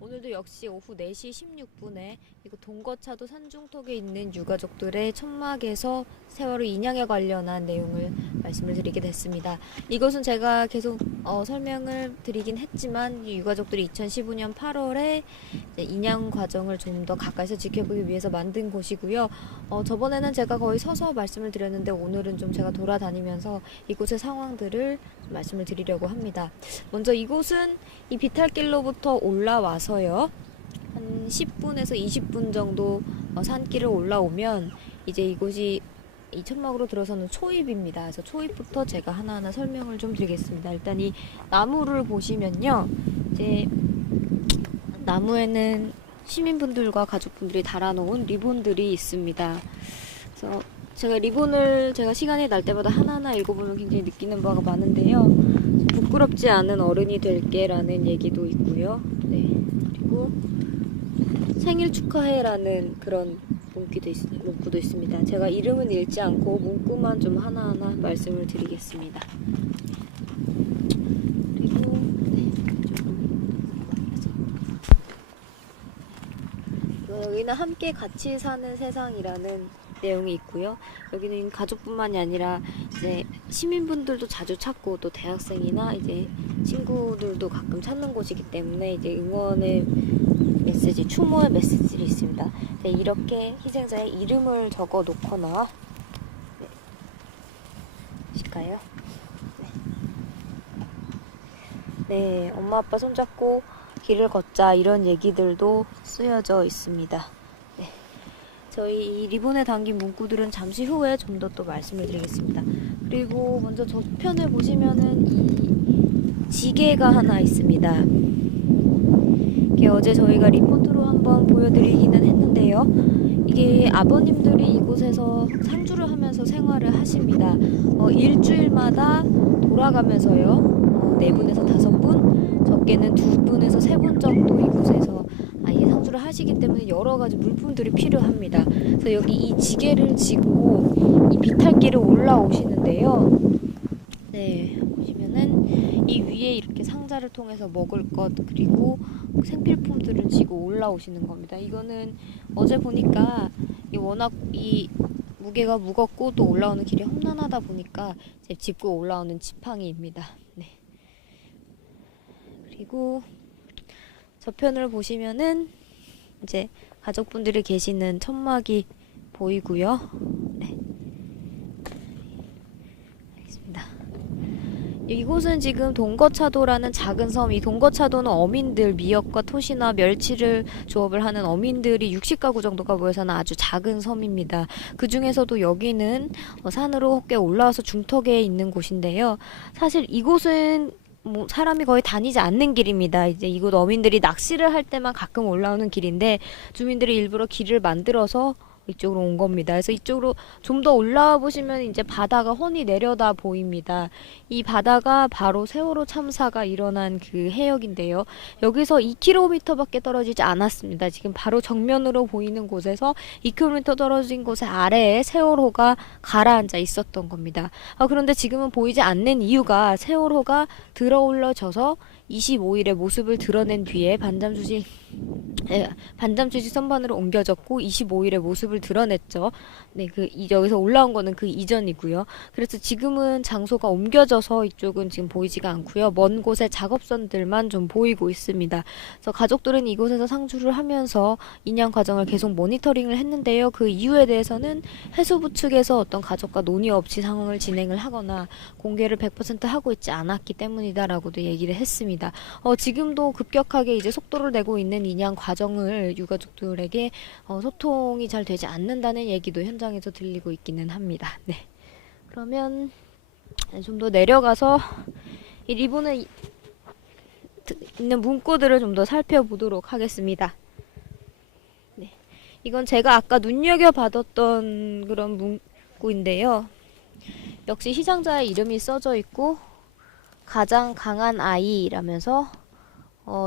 오늘도 역시 오후 4시 16분에 이거 동거차도 산중턱에 있는 유가족들의 천막에서 세월호 인양에 관련한 내용을 말씀을 드리게 됐습니다. 이것은 제가 계속 설명을 드리긴 했지만 이 유가족들이 2015년 8월에 인양 과정을 좀 더 가까이서 지켜보기 위해서 만든 곳이고요. 저번에는 제가 거의 서서 말씀을 드렸는데 오늘은 좀 제가 돌아다니면서 이곳의 상황들을 말씀을 드리려고 합니다. 먼저 이곳은 이 비탈길로부터 올라와서요. 한 10분에서 20분 정도 산길을 올라오면 이제 이곳이 이 천막으로 들어서는 초입입니다. 그래서 초입부터 제가 하나하나 설명을 좀 드리겠습니다. 일단 이 나무를 보시면요. 이제 나무에는 시민분들과 가족분들이 달아놓은 리본들이 있습니다. 그래서 제가 시간이 날 때마다 하나하나 읽어보면 굉장히 느끼는 바가 많은데요. 부끄럽지 않은 어른이 될게라는 얘기도 있고요. 네. 그리고 생일 축하해라는 그런 문구도 있습니다. 제가 이름은 읽지 않고 문구만 좀 하나하나 말씀을 드리겠습니다. 그리고 여기는 함께 같이 사는 세상이라는 내용이 있고요. 여기는 가족뿐만이 아니라 이제 시민분들도 자주 찾고 또 대학생이나 이제 친구들도 가끔 찾는 곳이기 때문에 이제 응원의 메시지, 추모의 메시지들이 있습니다. 네, 이렇게 희생자의 이름을 적어 놓거나 보실까요? 네, 엄마 아빠 손잡고 길을 걷자 이런 얘기들도 쓰여져 있습니다. 네. 저희 이 리본에 담긴 문구들은 잠시 후에 좀 더 또 말씀을 드리겠습니다. 그리고 먼저 저편에 보시면은 이 지게가 하나 있습니다. 이게 어제 저희가 리포트로 한번 보여드리기는 했는데요. 이게 아버님들이 이곳에서 상주를 하면서 생활을 하십니다. 일주일마다 돌아가면서요. 4분에서 5분, 적게는 2분에서 3분 정도 이곳에서 아예 상주를 하시기 때문에 여러 가지 물품들이 필요합니다. 그래서 여기 이 지게를 지고 이 비탈길을 올라오시는데요. 네, 보시면은 이 위에 이렇게 상자를 통해서 먹을 것 그리고 생필품들을 지고 올라오시는 겁니다. 이거는 어제 보니까 워낙 이 무게가 무겁고 또 올라오는 길이 험난하다 보니까 이제 짚고 올라오는 지팡이입니다. 네. 그리고 저편을 보시면은 이제 가족분들이 계시는 천막이 보이고요. 네. 알겠습니다. 이곳은 지금 동거차도라는 작은 섬, 이 동거차도는 어민들, 미역과 토시나 멸치를 조업을 하는 어민들이 60가구 정도가 모여 사는 아주 작은 섬입니다. 그 중에서도 여기는 산으로 꽤 올라와서 중턱에 있는 곳인데요. 사실 이곳은 사람이 거의 다니지 않는 길입니다. 이제 이곳 어민들이 낚시를 할 때만 가끔 올라오는 길인데 주민들이 일부러 길을 만들어서 이쪽으로 온 겁니다. 그래서 이쪽으로 좀 더 올라와 보시면 이제 바다가 훤히 내려다 보입니다. 이 바다가 바로 세월호 참사가 일어난 그 해역인데요. 여기서 2km밖에 떨어지지 않았습니다. 지금 바로 정면으로 보이는 곳에서 2km 떨어진 곳의 아래에 세월호가 가라앉아 있었던 겁니다. 그런데 지금은 보이지 않는 이유가 세월호가 들어올려져서 25일에 모습을 드러낸 뒤에 반잠수지 선반으로 옮겨졌고 25일에 모습을 드러냈죠. 네, 여기서 올라온 거는 그 이전이고요. 그래서 지금은 장소가 옮겨져서 이쪽은 지금 보이지가 않고요. 먼 곳에 작업선들만 좀 보이고 있습니다. 그래서 가족들은 이곳에서 상주를 하면서 인양 과정을 계속 모니터링을 했는데요. 그 이유에 대해서는 해수부 측에서 어떤 가족과 논의 없이 상황을 진행을 하거나 공개를 100% 하고 있지 않았기 때문이다라고도 얘기를 했습니다. 지금도 급격하게 이제 속도를 내고 있는 인양 과정을 유가족들에게 소통이 잘 되지 않는다는 얘기도 현장에서 들리고 있기는 합니다. 네. 그러면 좀 더 내려가서 이 리본에 있는 문구들을 좀 더 살펴보도록 하겠습니다. 네. 이건 제가 아까 눈여겨봤던 그런 문구인데요. 역시 희생자의 이름이 써져 있고 가장 강한 아이라면서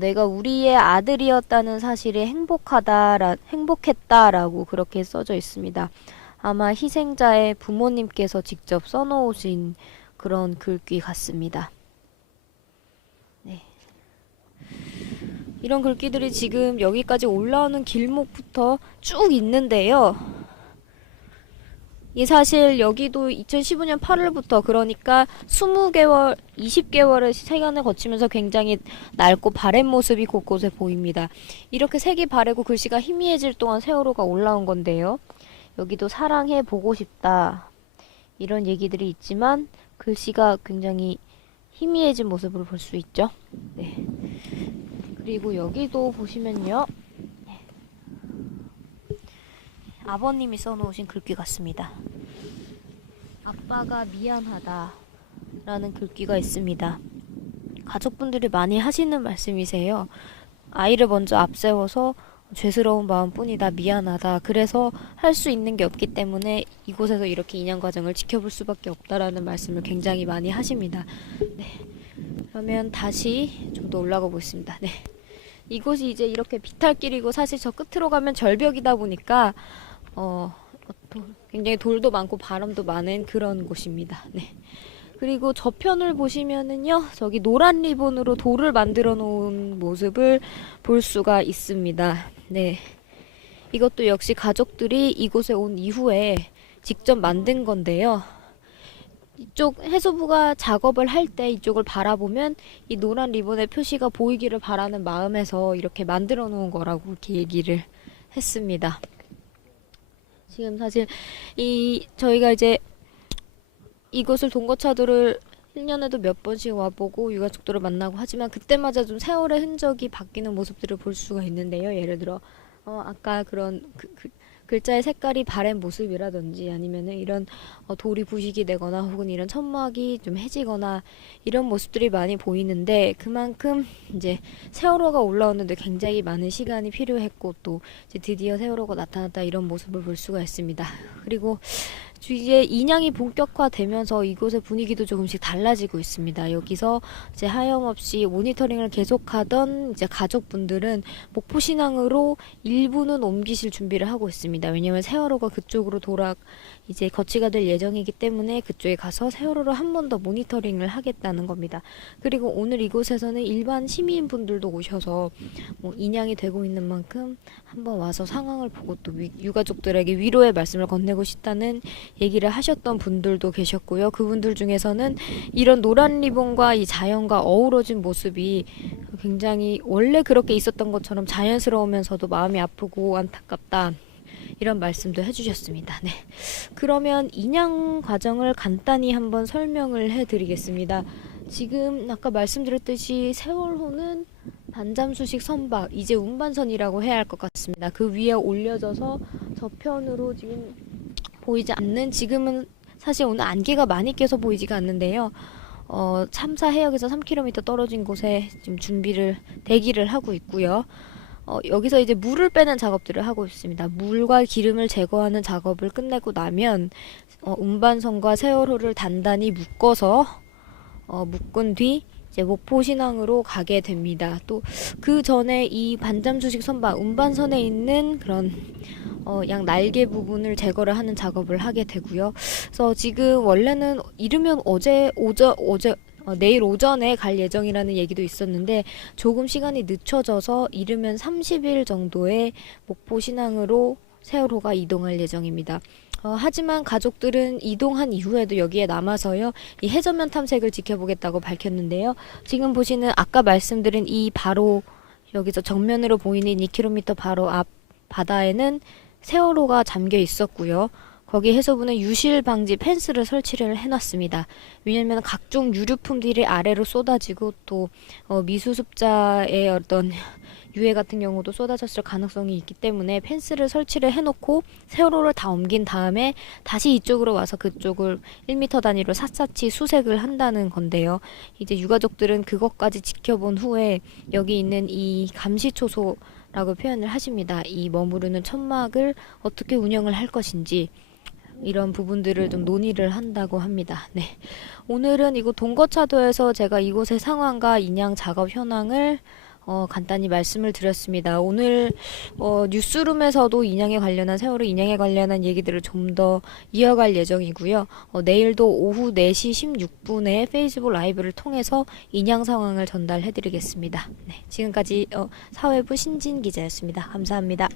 내가 우리의 아들이었다는 사실에 행복했다라고 그렇게 써져 있습니다. 아마 희생자의 부모님께서 직접 써놓으신 그런 글귀 같습니다. 네. 이런 글귀들이 지금 여기까지 올라오는 길목부터 쭉 있는데요. 이 사실 여기도 2015년 8월부터 그러니까 20개월, 20개월의 시간을 거치면서 굉장히 낡고 바랜 모습이 곳곳에 보입니다. 이렇게 색이 바래고 글씨가 희미해질 동안 세월호가 올라온 건데요. 여기도 사랑해 보고 싶다 이런 얘기들이 있지만 글씨가 굉장히 희미해진 모습을 볼 수 있죠. 네. 그리고 여기도 보시면요. 아버님이 써놓으신 글귀 같습니다. 아빠가 미안하다 라는 글귀가 있습니다. 가족분들이 많이 하시는 말씀이세요. 아이를 먼저 앞세워서 죄스러운 마음뿐이다, 미안하다. 그래서 할 수 있는 게 없기 때문에 이곳에서 이렇게 인양 과정을 지켜볼 수밖에 없다라는 말씀을 굉장히 많이 하십니다. 네. 그러면 다시 좀 더 올라가 보겠습니다. 네. 이곳이 이제 이렇게 비탈길이고 사실 저 끝으로 가면 절벽이다 보니까 굉장히 돌도 많고 바람도 많은 그런 곳입니다. 네. 그리고 저편을 보시면은요, 저기 노란 리본으로 돌을 만들어 놓은 모습을 볼 수가 있습니다. 네. 이것도 역시 가족들이 이곳에 온 이후에 직접 만든 건데요. 이쪽 해수부가 작업을 할 때 이쪽을 바라보면 이 노란 리본의 표시가 보이기를 바라는 마음에서 이렇게 만들어 놓은 거라고 이렇게 얘기를 했습니다. 지금 사실 저희가 이제 이곳을 동거차도를 1년에도 몇 번씩 와보고 유가족들을 만나고 하지만 그때마다 좀 세월의 흔적이 바뀌는 모습들을 볼 수가 있는데요. 예를 들어 아까 그런 글자의 색깔이 바랜 모습이라든지 아니면은 이런 돌이 부식이 되거나 혹은 이런 천막이 좀 해지거나 이런 모습들이 많이 보이는데 그만큼 이제 세월호가 올라오는데 굉장히 많은 시간이 필요했고 또 이제 드디어 세월호가 나타났다 이런 모습을 볼 수가 있습니다. 그리고 이제 인양이 본격화되면서 이곳의 분위기도 조금씩 달라지고 있습니다. 여기서 이제 하염없이 모니터링을 계속하던 이제 가족분들은 목포신항으로 일부는 옮기실 준비를 하고 있습니다. 왜냐하면 세월호가 그쪽으로 이제 거치가 될 예정이기 때문에 그쪽에 가서 세월호를 한 번 더 모니터링을 하겠다는 겁니다. 그리고 오늘 이곳에서는 일반 시민분들도 오셔서 인양이 되고 있는 만큼 한번 와서 상황을 보고 또 유가족들에게 위로의 말씀을 건네고 싶다는 얘기를 하셨던 분들도 계셨고요. 그분들 중에서는 이런 노란 리본과 이 자연과 어우러진 모습이 굉장히 원래 그렇게 있었던 것처럼 자연스러우면서도 마음이 아프고 안타깝다. 이런 말씀도 해주셨습니다. 네. 그러면 인양 과정을 간단히 한번 설명을 해드리겠습니다. 지금 아까 말씀드렸듯이 세월호는 반잠수식 선박, 이제 운반선이라고 해야 할 것 같습니다. 그 위에 올려져서 저편으로 지금 보이지 않는, 지금은 사실 오늘 안개가 많이 껴서 보이지가 않는데요. 참사 해역에서 3km 떨어진 곳에 지금 대기를 하고 있고요. 여기서 이제 물을 빼는 작업들을 하고 있습니다. 물과 기름을 제거하는 작업을 끝내고 나면 운반선과 세월호를 단단히 묶어서 묶은 뒤 이제 목포신항으로 가게 됩니다. 또 그 전에 이 반잠수식 선박 운반선에 있는 그런 양 날개 부분을 제거를 하는 작업을 하게 되고요. 그래서 지금 원래는 이르면 내일 오전에 갈 예정이라는 얘기도 있었는데 조금 시간이 늦춰져서 이르면 30일 정도에 목포신항으로 세월호가 이동할 예정입니다. 하지만 가족들은 이동한 이후에도 여기에 남아서요, 이 해저면 탐색을 지켜보겠다고 밝혔는데요. 지금 보시는 아까 말씀드린 이 바로 여기서 정면으로 보이는 2km 바로 앞 바다에는 세월호가 잠겨 있었고요. 거기 해수부는 유실 방지 펜스를 설치를 해놨습니다. 왜냐하면 각종 유류품들이 아래로 쏟아지고 또 미수습자의 어떤 유해 같은 경우도 쏟아졌을 가능성이 있기 때문에 펜스를 설치를 해놓고 세월호를 다 옮긴 다음에 다시 이쪽으로 와서 그쪽을 1m 단위로 샅샅이 수색을 한다는 건데요. 이제 유가족들은 그것까지 지켜본 후에 여기 있는 이 감시초소라고 표현을 하십니다. 이 머무르는 천막을 어떻게 운영을 할 것인지 이런 부분들을 좀 논의를 한다고 합니다. 네. 오늘은 이곳 동거차도에서 제가 이곳의 상황과 인양 작업 현황을 간단히 말씀을 드렸습니다. 오늘 뉴스룸에서도 인양에 관련한 세월호 인양에 관련한 얘기들을 좀 더 이어갈 예정이고요. 내일도 오후 4시 16분에 페이스북 라이브를 통해서 인양 상황을 전달해드리겠습니다. 네, 지금까지 사회부 신진 기자였습니다. 감사합니다.